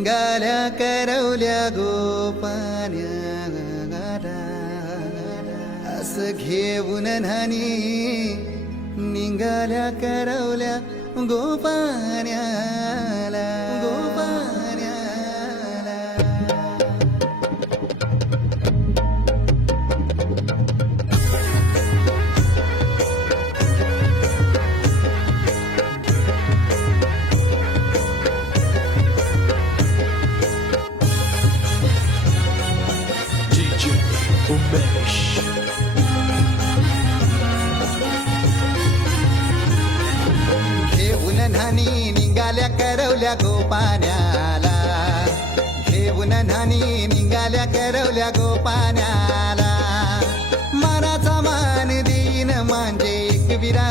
निघाल्या करवल्या गोपान्या असं घेऊन न्हाणी निघाल्या करवल्या गोपान्याला DJ Umesh. घेऊन न्हाणी निघाल्या करवल्या गोपान्याला घेऊन न्हाणी निघाल्या करवल्या गोपान्याला मानाचा मान देईन म्हणजे एक विरा